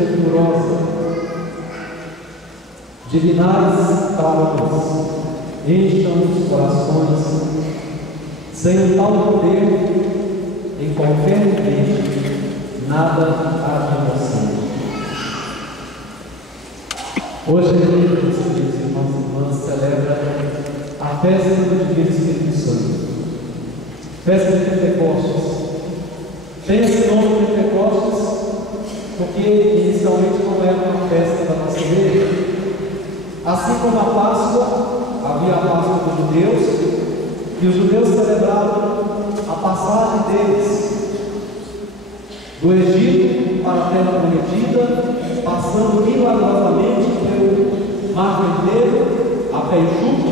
venturosa, divinais cálculos, encham os corações, sem o tal poder, em qualquer ambiente, nada há de inocente. Hoje, meus queridos irmãos e irmãs, celebra a festa do Divino Espírito Santo, festa de Pentecostes. Tem esse nome de Pentecostes porque inicialmente não era uma festa da nossa igreja. Assim como a Páscoa, havia a Páscoa dos judeus, e os judeus celebravam a passagem deles do Egito para a Terra Prometida, passando milagrosamente pelo Mar Vermelho, a pé enxuto.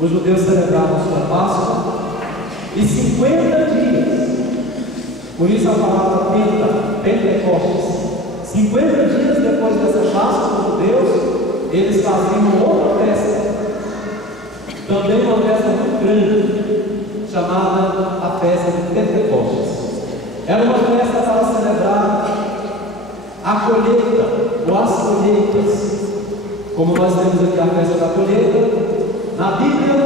Os judeus celebravam a sua Páscoa, e 50 dias, por isso a palavra Pentecostes, 50 dias depois dessa Páscoa dos judeus, eles faziam outra festa, também uma festa muito grande, chamada a festa de Pentecostes. Era uma festa para celebrar a colheita, ou as colheitas, como nós temos aqui a festa da colheita. Na Bíblia,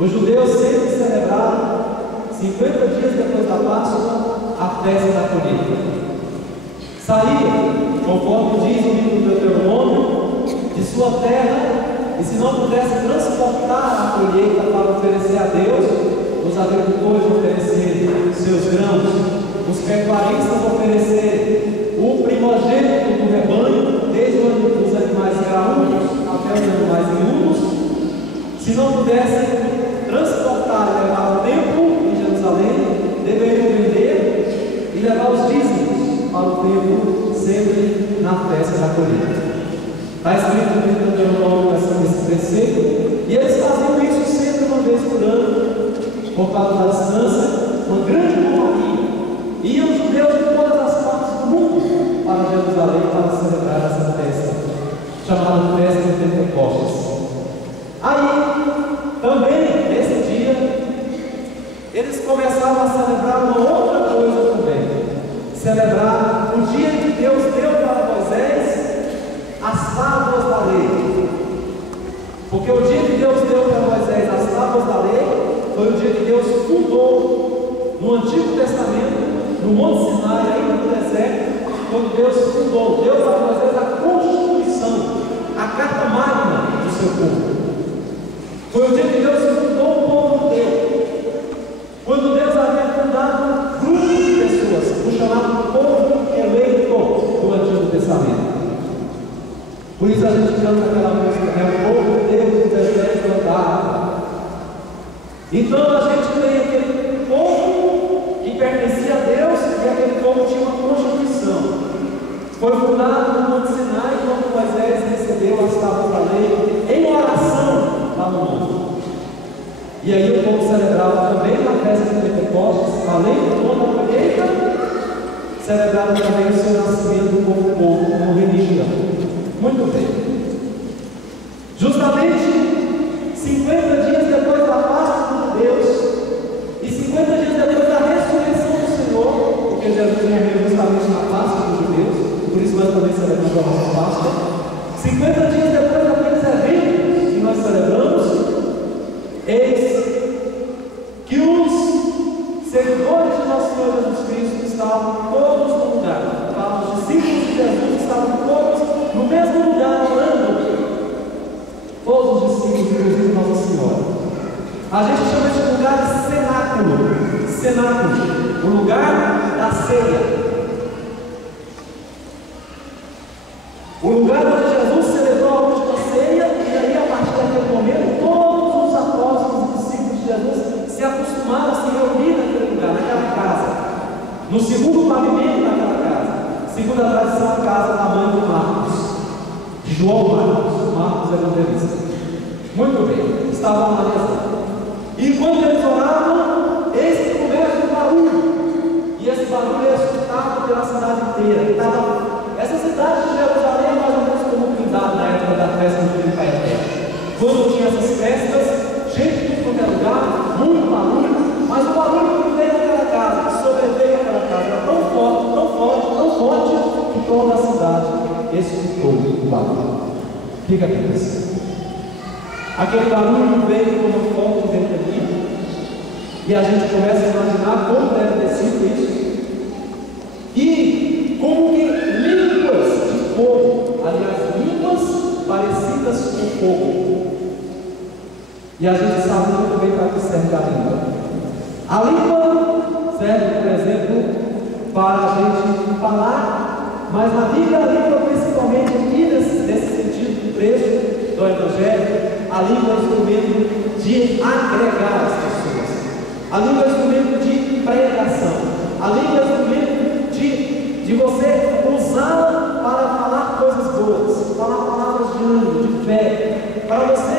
os judeus sempre celebraram 50 dias depois da Páscoa a festa da colheita. Saía, conforme diz o livro do Deuteronômio, de sua terra, e se não pudesse transportar a colheita para oferecer a Deus, os agricultores oferecerem seus grãos, os pecuaristas oferecerem o primogênito do rebanho, desde os animais graúdos até os animais miúdos. Se não pudessem transportar e levar o templo em Jerusalém, deveriam vender e levar os dízimos para o templo, sempre na festa da colheita. Está escrito no livro do Deuteronômio esse preceito, e eles faziam isso sempre uma vez por ano, por causa da distância, uma grande companhia. Iam os judeus de todas as partes do mundo para Jerusalém para celebrar essa festa, chamada festa de Pentecostes. Aí, também, nesse dia, eles começaram a celebrar uma outra coisa também, celebrar o dia que Deus deu para Moisés as tábuas da lei. Porque o dia que Deus deu para Moisés as tábuas da lei foi o dia que Deus fundou no Antigo Testamento, no Monte Sinai, ainda no deserto, quando Deus fundou, deu para Moisés a Constituição, a carta magna do seu povo. Foi o dia que Deus fundou o povo judeu, quando Deus havia fundado um grupo de pessoas, o chamado povo eleito do Antigo Testamento. Por isso a gente canta aquela música, o povo de Deus do deserto andava. Então a gente tem aquele povo que pertencia a Deus, e aquele povo tinha uma Constituição. Foi fundado no Monte Sinai, quando Moisés recebeu as tábuas da lei em oração lá no monte. E aí o povo celebrava também na festa de Pentecostes, além do dom da colheita, celebrava também o seu nascimento como religião. Muito bem. Justamente 50 dias depois da Páscoa de Deus e 50 dias depois da ressurreição do Senhor, porque Jesus morreu justamente na Páscoa dos judeus, por isso nós também celebramos a nossa Páscoa. 50 dias depois daqueles eventos que nós celebramos, eis que os seguidores de nosso Senhor Jesus Cristo estavam todos no lugar. Os discípulos de Jesus estavam todos no mesmo lugar, orando. Todos os discípulos, inclusive Nossa Senhora. A gente chama esse lugar de cenáculo. Cenáculo, o lugar da ceia. O lugar onde Jesus celebrou a última ceia, e aí a partir daquele momento, todos os apóstolos e discípulos de Jesus se acostumaram a se reunir naquele lugar, naquela casa, no segundo pavimento daquela casa. Segundo a tradição, a casa da mãe de Marcos, de João Marcos evangelista. Muito bem, estavam lá rezando. E enquanto eles oravam, eis que começa um barulho. E esse barulho é escutado pela cidade inteira. Essa cidade de Jerusalém é mais ou menos como cuidado na época da festa do Filho Pai Eterno. Quando tinha essas festas, gente de qualquer lugar, muito barulho, mas o barulho que veio daquela casa, que sobreveio aquela casa, era tão forte, que toda a cidade escutou o barulho. O que aconteceu? Aquele barulho veio como uma forte ventania, e a gente começa a imaginar como deve ter sido isso. E como que línguas de fogo, aliás, línguas parecidas com fogo. E a gente sabe muito bem para que serve a língua. A língua serve, por exemplo, para a gente falar, mas na Bíblia, a língua, principalmente aqui nesse sentido do trecho do Evangelho, a língua é instrumento de agregar as pessoas. A língua é instrumento de pregação. A língua é instrumento de você usá-la para falar coisas boas, falar palavras de ânimo, de fé, para você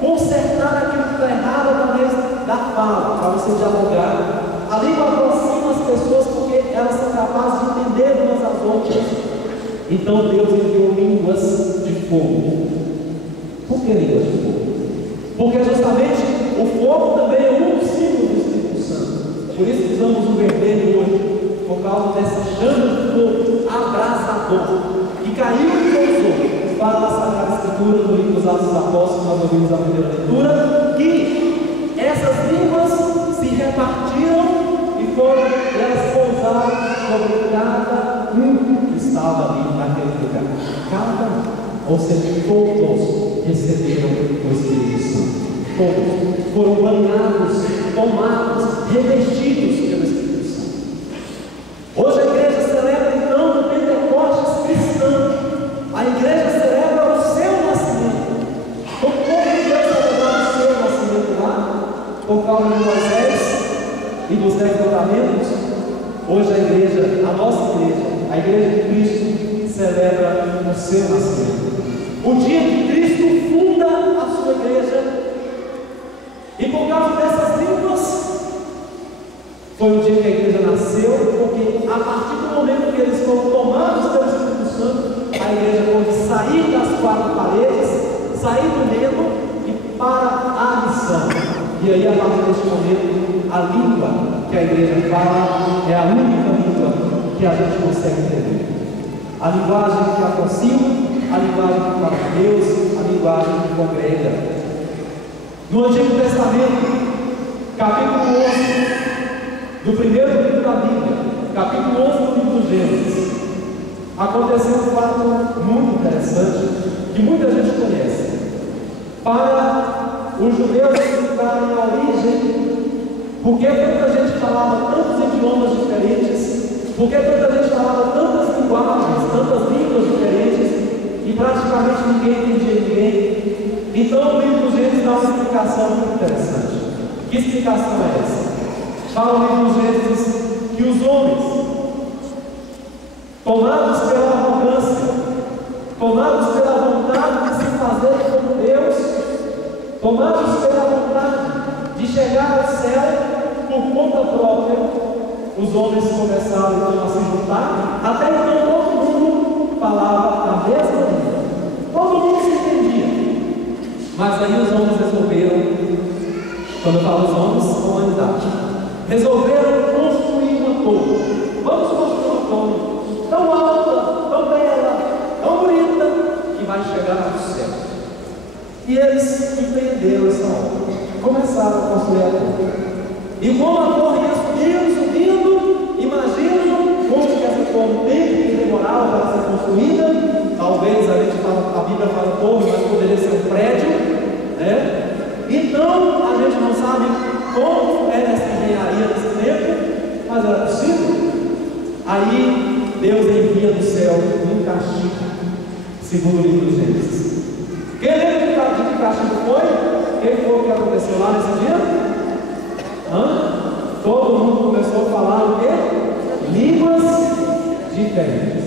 consertar aquilo que está errado através da fala, para você dialogar. A língua aproxima as pessoas porque elas são capazes de entender umas às outras. Então Deus enviou línguas de fogo. Por que línguas de fogo? Porque justamente o fogo também é um dos símbolos do Espírito Santo. Por isso que usamos o vermelho hoje, por causa dessa chama de fogo abrasador que caiu e pousou. Fala a Sagrada Escritura no livro dos Atos dos Apóstolos, nós ouvimos a primeira leitura, que essas línguas se repartiram e elas pousaram sobre cada um que estava ali naquele lugar. Cada um, ou seja, todos receberam o Espírito Santo. Todos foram banhados, tomados, revestidos pelo Espírito Santo. Hoje a igreja celebra então o Pentecostes cristão. A igreja celebra o seu nascimento. Como Deus celebrava o seu nascimento lá, por causa de Moisés e dos 10 mandamentos, hoje a igreja, a nossa igreja, a igreja de Cristo, celebra o seu nascimento. O dia que Cristo funda a sua igreja, e por causa dessas línguas, foi o dia que a igreja nasceu, porque a partir do momento que eles foram tomados pelo Espírito Santo, a igreja pode sair das quatro paredes, sair do medo e para a missão. E aí, a partir deste momento, a língua que a igreja fala é a única língua que a gente consegue entender. A linguagem que aproxima, a linguagem que fala de Deus, a linguagem que congrega. No Antigo Testamento, capítulo 11 do primeiro livro da Bíblia, capítulo 11 do livro do Gênesis, aconteceu um fato muito interessante que muita gente conhece. Para os judeus explicarem a origem, por que tanta gente falava tantos idiomas diferentes, por que tanta gente falava tantas linguagens, tantas línguas diferentes, e praticamente ninguém entendia ninguém. Então o livro dos Gênesis dá uma explicação muito interessante. Que explicação é essa? Fala o livro dos Gênesis que os homens, tomados pela arrogância, tomados pela vontade de se fazer como Deus, tomados pela vontade de chegar ao céu por conta própria, os homens começaram então a se juntar. Até então todo mundo falava a mesma língua, todo mundo se entendia. Mas aí os homens resolveram, quando eu falo os homens, a humanidade, resolveram construir uma torre. Vamos construir uma torre tão alta, tão bela, tão bonita, que vai chegar ao céu. E eles empreenderam essa obra, começaram a construir a torre. E como a torre ia subindo, imaginam como que essa torre tem que demorar para ser construída. Talvez a Bíblia fala torre, mas poderia ser um prédio, né? Então a gente não sabe como era essa engenharia nesse tempo, mas era possível. Aí Deus envia do céu um castigo, segundo o livro dos Gênesis. Quem lembra de que castigo foi? Quem foi que aconteceu lá nesse dia? Todo mundo começou a falar o quê? Línguas diferentes.